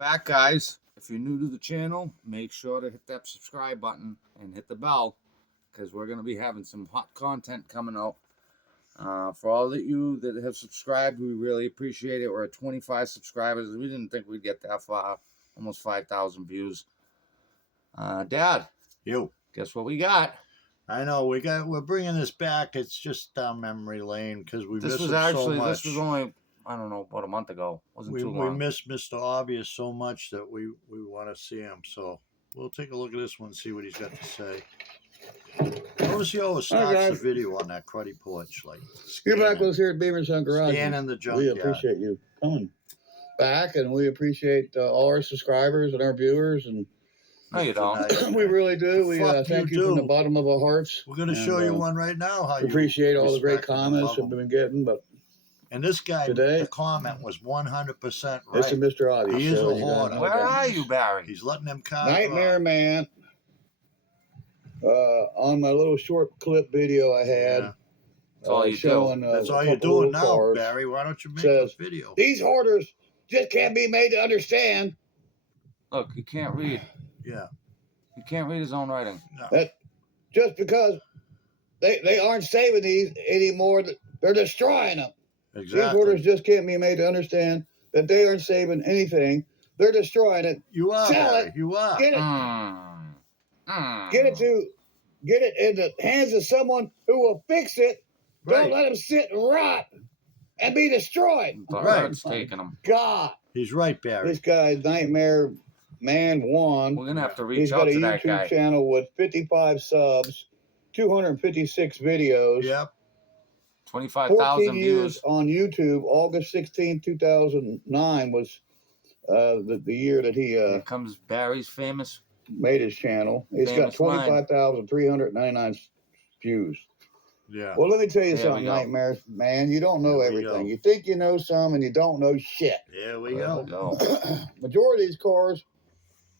Back, guys. If you're new to the channel, make sure to hit that subscribe button and hit the bell, because we're going to be having some hot content coming out. For all of you that have subscribed, we really appreciate it. We're at 25 subscribers. We didn't think we'd get that far. Almost 5,000 views. Dad, guess what we got? I know we're bringing this back. It's just down memory lane because we miss him so much. This was only, I don't know, about a month ago. Wasn't too long. We miss Mr. Obvious so much that we want to see him. So we'll take a look at this one and see what he's got to say. Notice he always starts the video on that cruddy porch, like you're back with us here at Beaver Sun Garage. Stand in the Junkyard. We appreciate you coming back, and we appreciate all our subscribers and our viewers. And no, you don't. We really do. We thank you from the bottom of our hearts. We're going to show you one right now. How we appreciate all the great comments that we've been getting. And this guy, today, the comment was 100% right. It's a Mr. Obvious. He is a hoarder. Where are you, Barry? He's letting them cars Nightmare Man. On my little short clip video I had. Yeah. That's all you showing, do. That's all you're doing now, cars. Barry. Why don't you make this video? These hoarders just can't be made to understand. Look, he can't read. Yeah. He can't read his own writing. No. That just because they aren't saving these anymore, they're destroying them. Exactly. These hoarders just can't be made to understand that they aren't saving anything. They're destroying it. You are. Sell Barry. it. You are. Get it. Get it in the hands of someone who will fix it. Right. Don't let them sit and rot and be destroyed. It's taking them. God. He's right, Barry. This guy's Nightmare Man 1. We're going to have to reach out to that guy. He's got a YouTube channel with 55 subs, 256 videos. Yep. 25,000 views. On YouTube. August 16, 2009 was the year that he... Here comes Barry's famous... made his channel. It's got 25,399 views. Yeah. Well, let me tell you something, Nightmare Man. You don't know everything. You think you know some, and you don't know shit. There we go. Majority of these cars,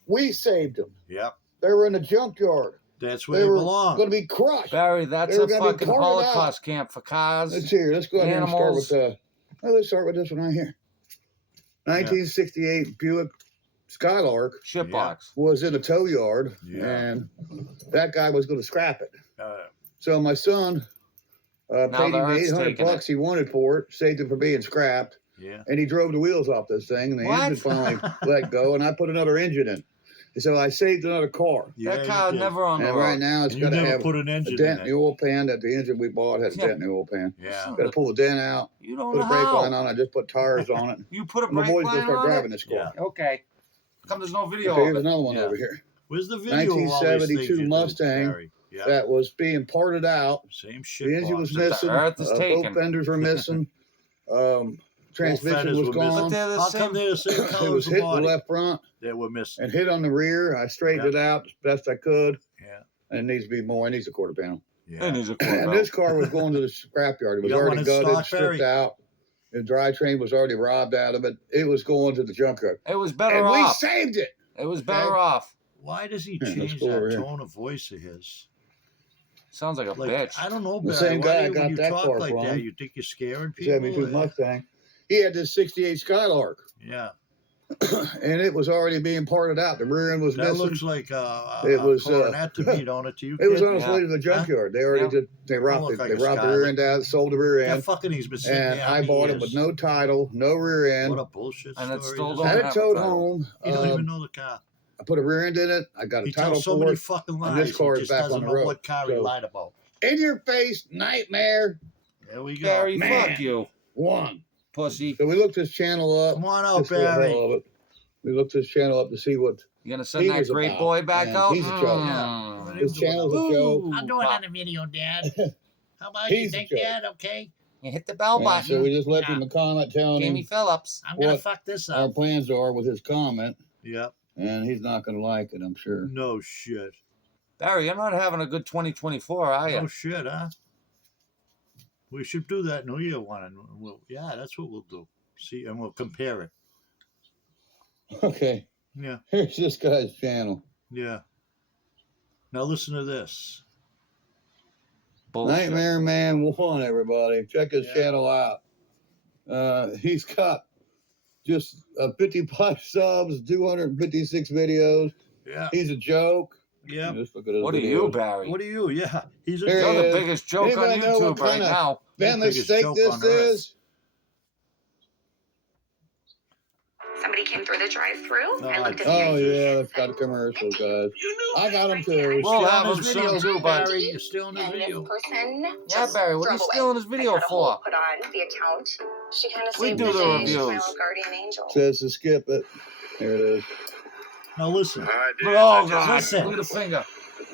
we saved them. Yep. They were in the junkyard. That's where they belong. Going to be crushed. Barry, that's a fucking Holocaust camp for cars. Let's hear. Let's go ahead and start with let's start with this one right here. 1968 Buick Skylark shitbox was in a tow yard, and that guy was going to scrap it. So my son paid him the $800 he wanted for it, saved it from being scrapped, and he drove the wheels off this thing, and the engine finally let go, and I put another engine in. So I saved another car. That car never on the road. And right now it's got to have put an engine a dent in the oil pan. That the engine we bought has a dent in the oil pan. Yeah. Got to pull the dent out. You don't put a brake line on it. I just put tires on it. You put a brake line on it? My boys just start driving this car. Yeah. Okay. Come, there's no video. Okay, here's another one over here. Where's the video? 1972 Mustang that was being parted out. Same shit. The engine was missing. Both fenders were missing. Transmission was gone. How come they're the same color? It was hit the left front. They were missing. And hit on the rear. I straightened it out as best I could. Yeah. And it needs to be more. It needs a quarter panel. Yeah. It needs a quarter panel. And this car was going to the scrapyard. It was already gutted, stripped out. The drivetrain was already robbed out of it. It was going to the junkyard. It was better off. And we saved it. It was better off. Why does he change that tone of voice of his? Sounds like a bitch. I don't know, the same guy got that car like from. That, you think you're scaring people? 72 Mustang. He had this 68 Skylark. Yeah. And it was already being parted out. The rear end was missing. That looks like it was coronet to me, don't it? To you, it was on its way to the junkyard. They already did. They robbed the rear end out, sold the rear end. That fucking he's been sitting and I bought it with no title, no rear end. What a bullshit story! And it still had it towed home. You don't even know the car. I put a rear end in it. I got a title so for many it. fucking lies. And this car is back on the road. What car he lied about? In your face, Nightmare. There we go. Barry, fuck you. One. Pussy. So we looked this channel up. Come on out, Barry. We looked this channel up to see what you're gonna send that great boy back out. He's a joke. Yeah. This channel's a joke. I'll do another video, Dad. How about you think, Dad? Okay. You hit the bell button. So we just left him a comment telling Jamie him Phillips. I'm gonna fuck this up. Our plans are with his comment. Yep. And he's not gonna like it, I'm sure. No shit. Barry, you're not having a good 2024, are you? No shit, huh? We should do that New Year one, and yeah, that's what we'll do. See, and we'll compare it. Okay. Yeah. Here's this guy's channel. Yeah. Now listen to this. Bullshit. Nightmare Man 1, everybody. Check his channel out. He's got just 55 subs, 256 videos. Yeah. He's a joke. Yeah. Just look at his What are videos. you, Barry? What are you? Yeah. He's a There You're he the is. biggest joke Anybody on know what YouTube right kind of now. That biggest mistake joke this on earth. is. Somebody came through the drive-through. I looked at the Oh ID. yeah, it's got a commercial, guys. I got them too. We'll Stealing have his him video, soon too, bud. Barry. You're stealing his And video. this person Yeah, just Barry, what are you drove away. stealing his I video had a hold for? put on the account. She kind of We saved do the the day. reviews. She's my little guardian angel. Says to skip it. There it is. Now listen. Oh, God. Listen. Look at the finger.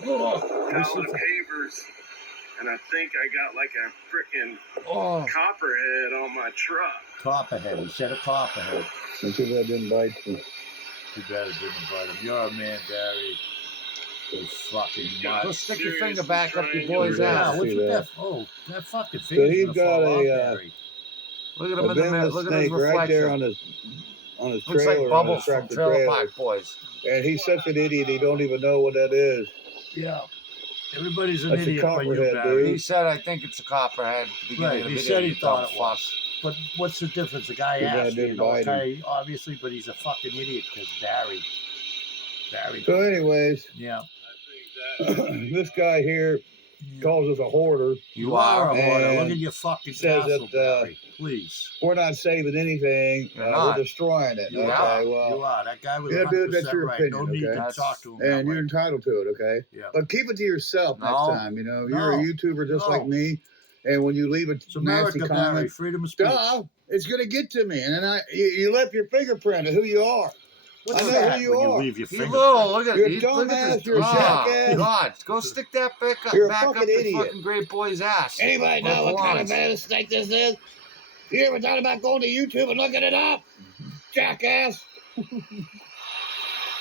Down the pavers, and I think I got like a freaking Oh. copperhead on my truck. Copperhead. He said a copperhead. Too bad didn't bite you. Too bad it didn't bite him. You're a man, Barry. You fucking Go nuts. stick your finger back up your boy's Yeah, ass. Yeah, what's see with that. that? Oh, that fucking finger's he's gonna got fall a, off, Barry. Look at A him in the mirror. venomous Look at his snake right there reflection. on his Looks trailer, like on Bubbles his from tractor Trailer trailer. Park Boys. And he's such an idiot, he don't even know what that is. Yeah. Everybody's an That's a idiot but you, copperhead, Barry. dude. He said, I think it's a copperhead. At the beginning Right, of the he video, said he you thought dumb it fuck. was. But what's the difference? The guy Too bad asked, didn't you know, bite him. okay, obviously, but he's a fucking idiot because Barry. So anyways, Yeah. this guy here calls us a hoarder. You are a hoarder. Look And at your fucking says castle, that, Barry. Please. We're not saving anything. You're not. We're destroying it. You okay, are. You well, are. That guy was yeah, 100% dude, that's your right. opinion, No need okay? to That's- talk to him and that you're way. entitled to it, okay? Yeah. But keep it to yourself next No. time. You know, you're a No. YouTuber just No. like me, and when you leave a It's nasty America, Barry. comment, Freedom of speech. duh, it's gonna get to me, and then you left your fingerprint of who you are. What's I know that who you when you are. leave your You finger? little, look at You're a look at this. dumbass, you're a jackass. God, go stick that back up, You're a back up fucking the idiot. fucking great boy's ass. Anybody Where it know what kind of belongs. bad snake this is? You ever thought about going to YouTube and looking it up? Jackass.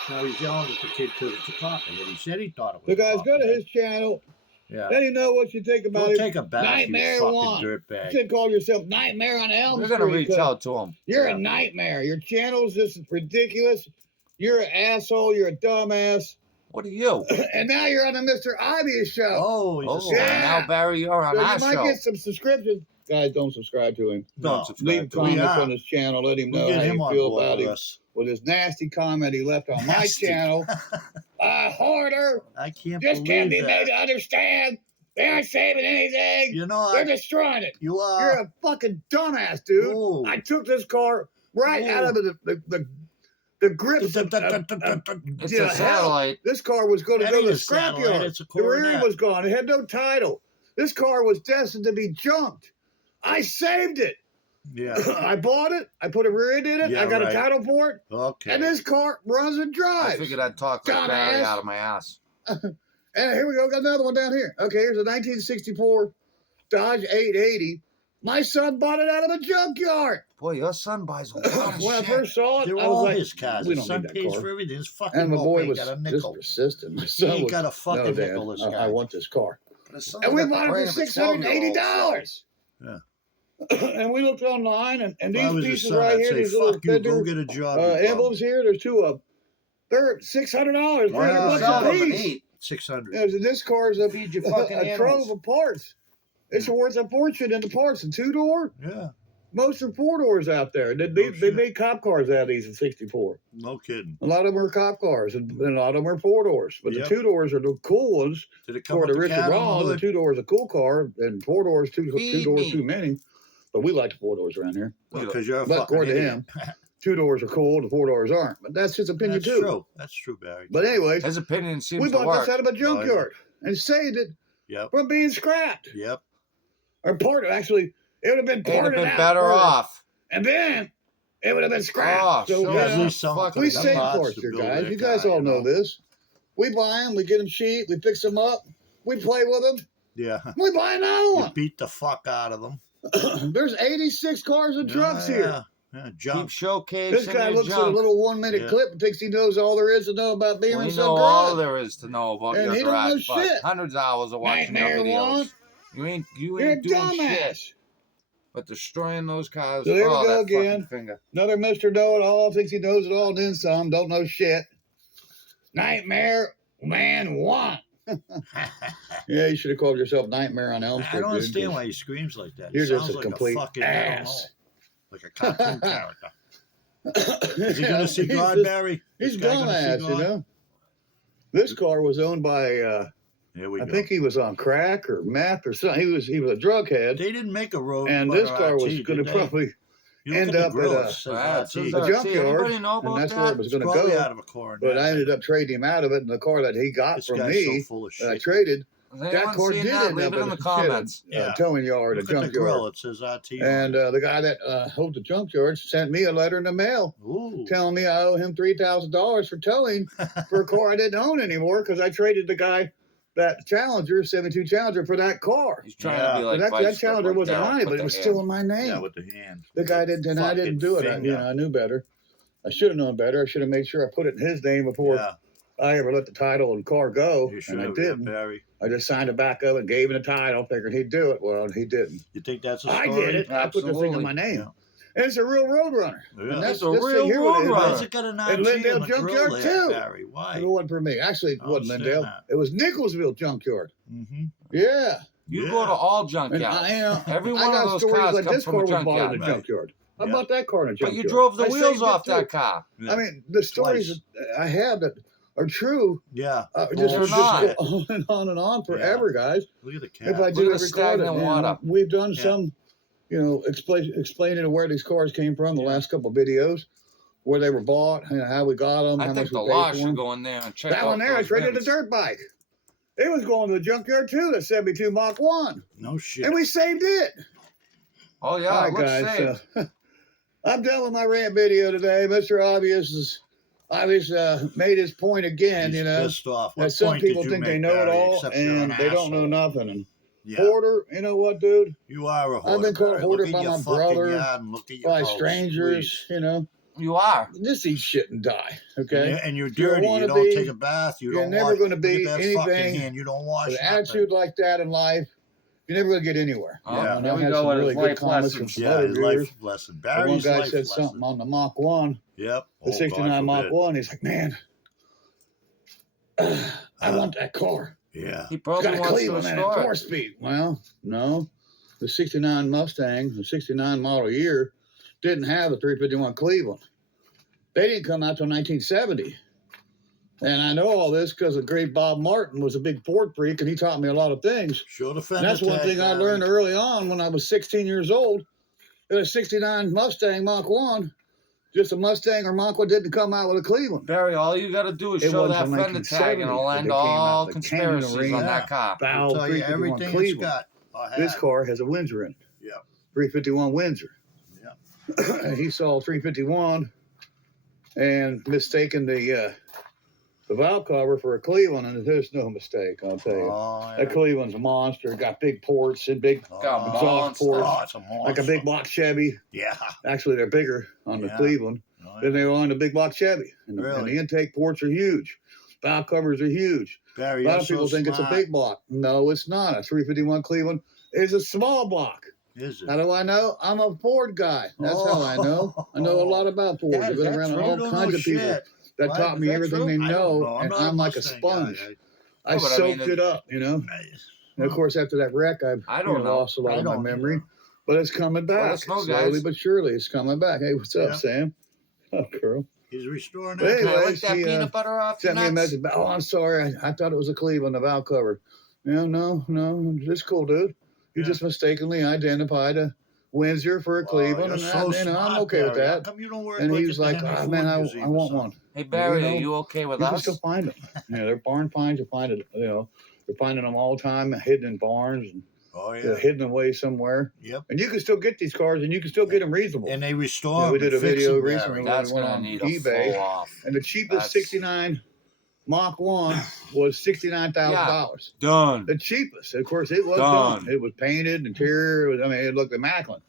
Now he's yelling at the kid because it's a copperhead. He said he thought it was The guy's a go to copperhead. his channel. Yeah. Let him know what you think about Go it. take a bath, Nightmare you fucking one. You dirtbag. should call yourself Nightmare on Elm We're Street. gonna reach 'cause out to him. You're Yeah. a nightmare. Your channel's just ridiculous. You're an asshole. You're a dumbass. What are you? And now you're on the Mr. Ivy show. Oh, he's a Oh, Yeah. now Barry, you're on so our you might show. get some subscriptions. Guys, don't subscribe to him. No, Don't subscribe Leave to him. comments are. on his channel. Let him know We'll get how him you on feel board about with him us. with his nasty comment he left on my Nasty. channel. A hoarder I can't just can't be believe made that. to understand. They aren't saving anything. You know, They're destroying it. you are. You're a fucking dumbass, dude. Oh. I took this car right out of the grips of It's yeah, a hell. satellite. This car was going to That go to ain't the a satellite, scrapyard. it's a The rear Coronet. was gone. It had no title. This car was destined to be junked. I saved it. Yeah. I bought it. I put a rear end in it. Yeah, I got right. a title for it. Okay. And this car runs and I drives. figured I'd talk like Barry Dumbass. out of my ass. And here we go. Got another one down here. Okay, here's a 1964 Dodge 880. My son bought it out of a junkyard. Boy, your son buys a lot of When I shit. first saw it, They're I was all like, his cars. we His don't son need that pays car. for everything. His fucking and my boy moped was got a just nickel. persistent. My He son ain't was, got a fucking no, Dad, nickel, this I guy. want this car. But his son's And we got the bought it brain for of a 12-year-old, $680. Yeah. And we looked online, and If I these was his pieces son, right I'd here, say, these little fuck you, go fender get a job. you bum. envelopes here, there's two of them. They're $600, Why $300 don't you bucks sell a them and piece. eat? 600. Yeah, so this car is Feed your fucking a trove animals. of parts. It's worth a fortune in the parts. A two-door, Yeah. most are four-doors out there. They shit. made cop cars out of these in 64. No kidding. A lot of them are cop cars, and a lot of them are four-doors. But Yep. the two-doors are the cool ones. Did it come For with the the Richard cat on Ross, the the hood? two-doors a cool car, and four-doors, two Feed doors me. too many. But we like the four-doors around here. Because you're a But fucking according to idiot. him, two-doors are cool, the four-doors aren't. But that's his opinion, That's too. true. That's true, Barry. But anyways, His opinion seems we to bought work. this out of a junkyard and saved it Yep. from being scrapped. Yep. Or actually, it would have been It'd have parted been out better first, off. and then it would have been scrapped. Oh, so sure. Yeah, you at know, least some fucking we got save parts parts to here, build guys. their You guys car, all know know? this. We buy them, we get them cheap, we fix them up, we play with them, Yeah. we buy another You one. beat the fuck out of them. There's 86 cars and trucks here. Yeah. Keep Jump. showcasing This guy your looks at a junk. little 1 minute Yeah. clip and thinks he knows all there is to know about being We in know some all garage. there is to know about And your he don't know garage, but shit. hundreds of hours of watching your Nightmare videos. one. You You're a ain't doing shit dumbass. but destroying those cars. So there we oh, go that again. fucking finger. Another Mr. Know It All thinks he knows it all, and then some. Don't know shit. Nightmare Man 1. Yeah, you should have called yourself Nightmare on Elm Street. I don't dude, understand 'cause why he screams like that. You're He just sounds a like complete a fucking, I don't know, ass. like a cartoon character. Is he going to see God, Barry? He's dumbass, you know. This car was owned by, Here we I go. think he was on crack or meth or something. He was a drug head. They didn't make a road. And this car was going to probably end up at a junkyard, and that's where it was going to go. Out of a car but I ended up trading him out of it, and the car that he got from me, that I traded, that car did end up in a towing yard, a junkyard. It says RT. And the guy that owned the junkyard sent me a letter in the mail telling me I owe him $3,000 for towing for a car I didn't own anymore because I traded the guy that Challenger, 72 Challenger, for that car. He's trying to be like that Challenger wasn't mine, but it was still in my name. Yeah, with the hand. The guy didn't, and I didn't do it. I knew better. I should have known better. I should have made sure I put it in his name before I ever let the title and car go. And I didn't. Barry. I just signed the back of it and gave him the title, figuring he'd do it. Well, he didn't. You think that's a story? I did it. I put the thing in my name. Yeah. And it's a real Roadrunner. Yeah. And that's a real Roadrunner. Why has it got an and Lindale Junkyard too. Barry? Why? It wasn't for me. Actually, it wasn't Lindale. That. It was Nicholsville Junkyard. Mm-hmm. Yeah. You go to all junkyards. Every one of those cars like comes this from car a was bought junkyard. in a junkyard. I bought that car in a junkyard. But you drove the wheels off that car. Yeah. I mean, the stories that I have that are true. Yeah. Just go on and on forever, guys. Look at the cat. If I do every car, water. We've done some, explaining where these cars came from. The last couple of videos, where they were bought, how we got them, I how think much the we paid law for should them. go in there and check that out one there. I traded a dirt bike. It was going to the junkyard too. The 72 Mach 1. No shit. And we saved it. Oh yeah, all right, guys. I'm done with my rant video today. Mr. Obvious made his point again. He's pissed off. That some people think they know it all and they don't know nothing. And hoarder, you know what, dude? You are a hoarder. I've been called hoarder by my brother, by strangers. Please. You know. You are. Just eat shit and die, okay? And you're dirty. You don't take a bath. You're never going to be anything. You don't wash. With an attitude like that in life, you're never going to get anywhere. Yeah, there we go. Some really good comments from some other viewers. Life lesson. One guy said something on the Mach 1. Yep. The 69 Mach 1. He's like, man, I want that car. Yeah. He probably wants to restore it. 4-speed. Well, no. The 69 Mustang, the 69 model year, didn't have a 351 Cleveland. They didn't come out till 1970. And I know all this because the great Bob Martin was a big Ford freak, and he taught me a lot of things. And that's one thing I learned early on when I was 16 years old. It was a 69 Mustang Mach 1. Just a Mustang or Mach 1 didn't come out with a Cleveland. Barry, all you got to do is show that fender tag, and it'll end all conspiracies on that car. Valve 351 Cleveland. This car has a Windsor in it. Yeah. 351 Windsor. Yeah. He saw 351 and mistaken the valve cover for a Cleveland, and there's no mistake, I'll tell you. That Cleveland's a monster. Got big ports and big exhaust ports, like a big block Chevy. Yeah. Actually, they're bigger on the Cleveland than they are on the big block Chevy. And the intake ports are huge. Valve covers are huge. Barry, a lot of people think it's a big block. No, it's not. A 351 Cleveland is a small block. Is it? How do I know? I'm a Ford guy. That's how I know. I know a lot about Ford. I've been around all kinds of people that taught me everything they know, and I'm like a sponge. I soaked it up, you know. And of course, after that wreck, I've lost a lot of my memory, but it's coming back slowly but surely. It's coming back. Hey, what's up, Sam? What's up, girl? He's restoring that. Anyway, that peanut butter off. Sent me a message. Oh, I'm sorry. I thought it was a Cleveland, the valve cover. No. It's cool, dude. You just mistakenly identified a Windsor for a Cleveland, and I'm okay with that. How come you don't work and he was like, "Oh man, I want one." Hey Barry, are you okay with us? You can still find them. They're barn finds. You find it. They're finding them all the time, hidden in barns and hidden away somewhere. Yep. And you can still get these cars, and you can still get them reasonable. And they restore. We did a video recently where we went on eBay, and the cheapest 69 Mach 1 was $69,000. Done. The cheapest. Of course, it was done. It was painted, interior. It looked immaculate.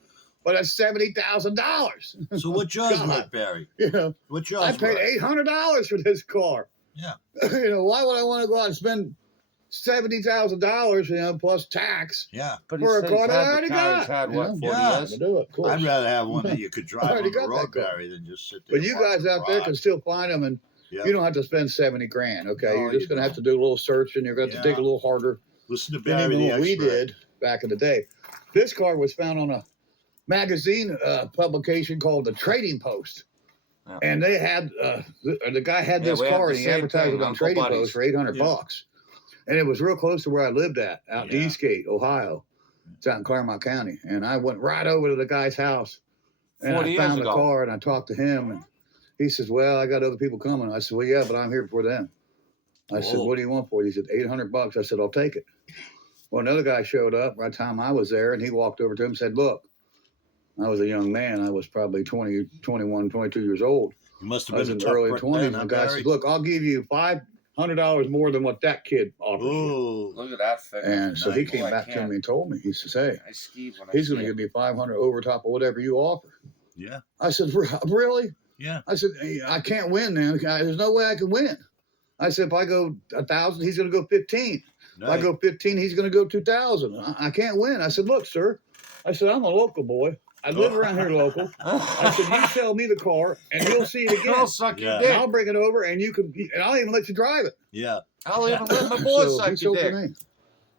But that's $70,000. So what's yours like, Barry? What's yours? I paid $800 for this car. Yeah. Why would I want to go out and spend $70,000, plus tax? Yeah. For a car that I already got. Had what, 40 years? I'd rather have one that you could drive on the road, Barry, than just sit there. But you guys out there can still find them, and you don't have to spend $70,000. Okay, you're just going to have to do a little searching. You're going to have to dig a little harder. Listen to Barry, than what we did back in the day. This car was found on a magazine publication called the Trading Post. Yeah. And they had the guy had Yeah, this we had car the and he same advertised thing, it on Uncle Trading Buddy's. Post for $800, and it was real close to where I lived out in Eastgate, Ohio. It's out in Claremont County, and I went right over to the guy's house, and 40 I years found the ago. car and I talked to him, and he says, "Well, I got other people coming." I said, "Well, yeah, but I'm here before them." I said, "What do you want for it?" He said, $800. I said, "I'll take it." Well, another guy showed up right time I was there, and he walked over to him and said, "Look." I was a young man. I was probably 20, 21, 22 years old. You must have I was been in a the early tough 20s. then, And the huh, guy Barry? says, "Look, I'll give you $500 more than what that kid offers you." Ooh. Look at that figure. And so he nice. came Boy, I back to can't. me and told me, he says, "Hey, I skeeve when I he's see going to it. give me $500 over top of whatever you offer." Yeah. I said, "Really?" Yeah. I said, "I can't win, man. There's no way I can win." I said, "If I go 1,000, he's going to go 15. If I go 15, he's going to go 2,000. I can't win." I said, "Look, sir," I said, "I'm a local boy. I live around here local." I said, "You sell me the car, and you'll see it again. I'll suck your Yeah. And dick. I'll bring it over, and and I'll even let you drive it." Yeah. I'll even let my boy So suck he your sold to dick. me.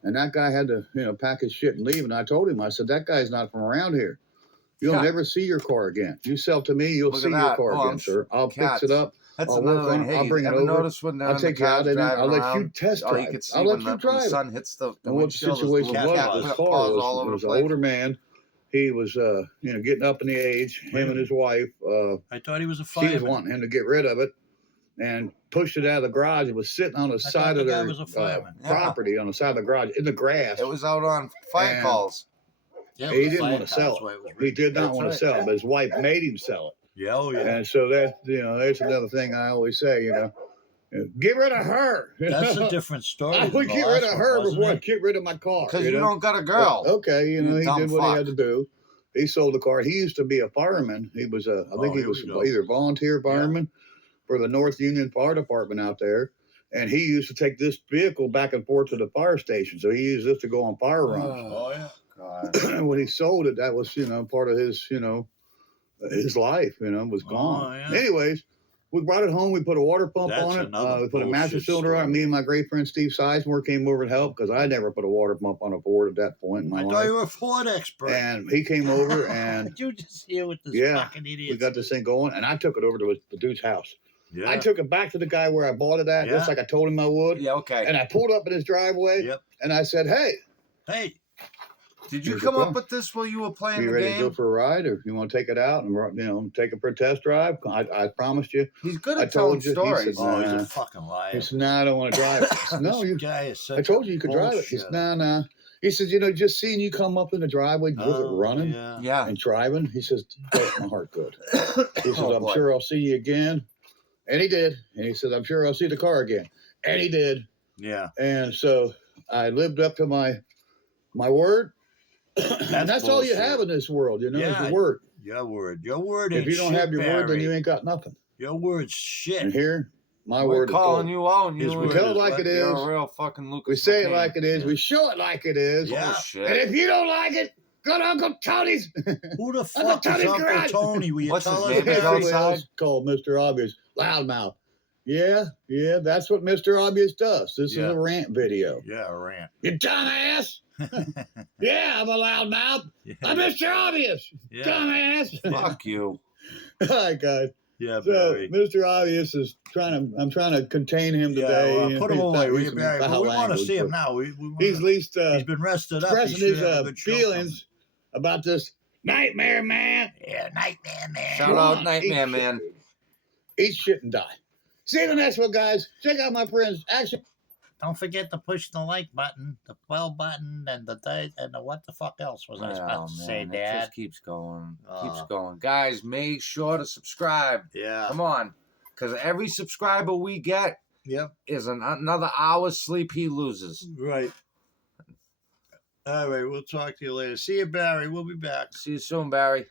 And that guy had to, pack his shit and leave. And I told him, I said, "That guy's not from around here. You'll Yeah. never see your car again. You sell to me, you'll Look see at your that. car Oh, again, I'm sir. I'll cats. fix it up. That's I'll work another on thing. it. I'll Hey, bring it ever over. notice when they're I'll in the take you out cars in it. driving I'll let around, you test all drive you it. can see I'll when let you the drive it." sun hits the And what the windshield is the situation little was cat with this paws car all over was the an place. older man. He was, getting up in the age. Him and his wife. I thought he was a She was fireman. wanting him to get rid of it, and pushed it out of the garage. It was sitting on the side the of guy their was a fireman. property, on the side of the garage in the grass. It was out on fire And- calls. Yeah, He didn't want to sell it. He did not That's want right. to sell it, but his wife made him sell it. Yeah, oh yeah. And so that, that's another thing I always say, get rid of her. That's a different story. I than would the get rid last of one, her wasn't before I it? get rid of my car. Because you don't got a girl. Okay, You he dumb did what he fuck. had to do. He sold the car. He used to be a fireman. He was I think he here was we go. either volunteer fireman for the North Union Fire Department out there. And he used to take this vehicle back and forth to the fire station. So he used this to go on fire runs. Oh yeah. God. When he sold it, that was, part of his, his life, was Oh, gone. yeah. Anyways, we brought it home. We put a water pump That's on it. another We put a master bullshit cylinder on it. story. Me and my great friend Steve Sizemore came over to help because I never put a water pump on a Ford at that point in my I thought life. you were a Ford expert. And he came over and Did you just hear with this Yeah, fucking idiot? we got this thing going. And I took it over to the dude's house. yeah. I took it back to the guy where I bought it at, just Yeah. like I told him I would. Yeah, okay. And I pulled up in his driveway. Yep. And I said, "Hey, Hey, Did you Here's come your up phone. with this while you were playing you the ready to go game? for a ride, or you want to take it out and take it for a test drive?" I promised you. He's good I at telling told you, he stories. said, oh, he's Nah. a fucking liar. He said, "No, I don't want to drive it." I said, "No, This you. guy is such I told a you you could drive it." He said, bullshitter. "No." He says, "Just seeing you come up in the driveway with it Oh, running Yeah. Yeah. and driving," he says, "Does my heart good." He said, Oh, "I'm boy. sure I'll see you again," and he did. And he said, "I'm sure I'll see the car again," and he did. Yeah. And so I lived up to my word. And that's all you bullshit. have in this world, is Yeah. your word. Your word. Your word ain't If you don't shit, have your word, then Barry. you ain't got nothing. Your word's And shit. here, my We're word is calling gold. you out. And His you word tell it is like what- it You're is. a real fucking Lucas. We say it McCain. like it is. Yeah. We show it like it is. Yeah. Bullshit. And if you don't like it, go to Uncle Tony's. Who the Uncle fuck is Tony's Uncle garage. Tony? Will you What's tell his us, name? He's Barry? outside? Called Mr. Obvious. Loudmouth. Yeah, that's what Mr. Obvious does. This Yeah. is a rant video. Yeah, a rant. You dumbass. Yeah, I'm a loudmouth. I'm yeah. Mr. Obvious. Yeah. Dumbass. Fuck you. All right, guys. Yeah, So Barry. Mr. Obvious is I'm trying to contain him Yeah, today. well, put him He's away, not will you, using Barry? But foul we want to language, see him but now. We wanna, He's at least he's been rested up. He expressing should his have a good show feelings about this nightmare man. Yeah, nightmare man. Shout Come out on, Nightmare eat Man. shit. Eat shit and die. See you in the next one, guys. Check out my friends. Action. Don't forget to push the like button, the 12 button, and the date, and the what the fuck else was I supposed to say, It Dad? just keeps going. Keeps Ah. going. Guys, make sure to subscribe. Yeah. Come on. Because every subscriber we get Yep. is another hour's sleep he loses. Right. All right. We'll talk to you later. See you, Barry. We'll be back. See you soon, Barry.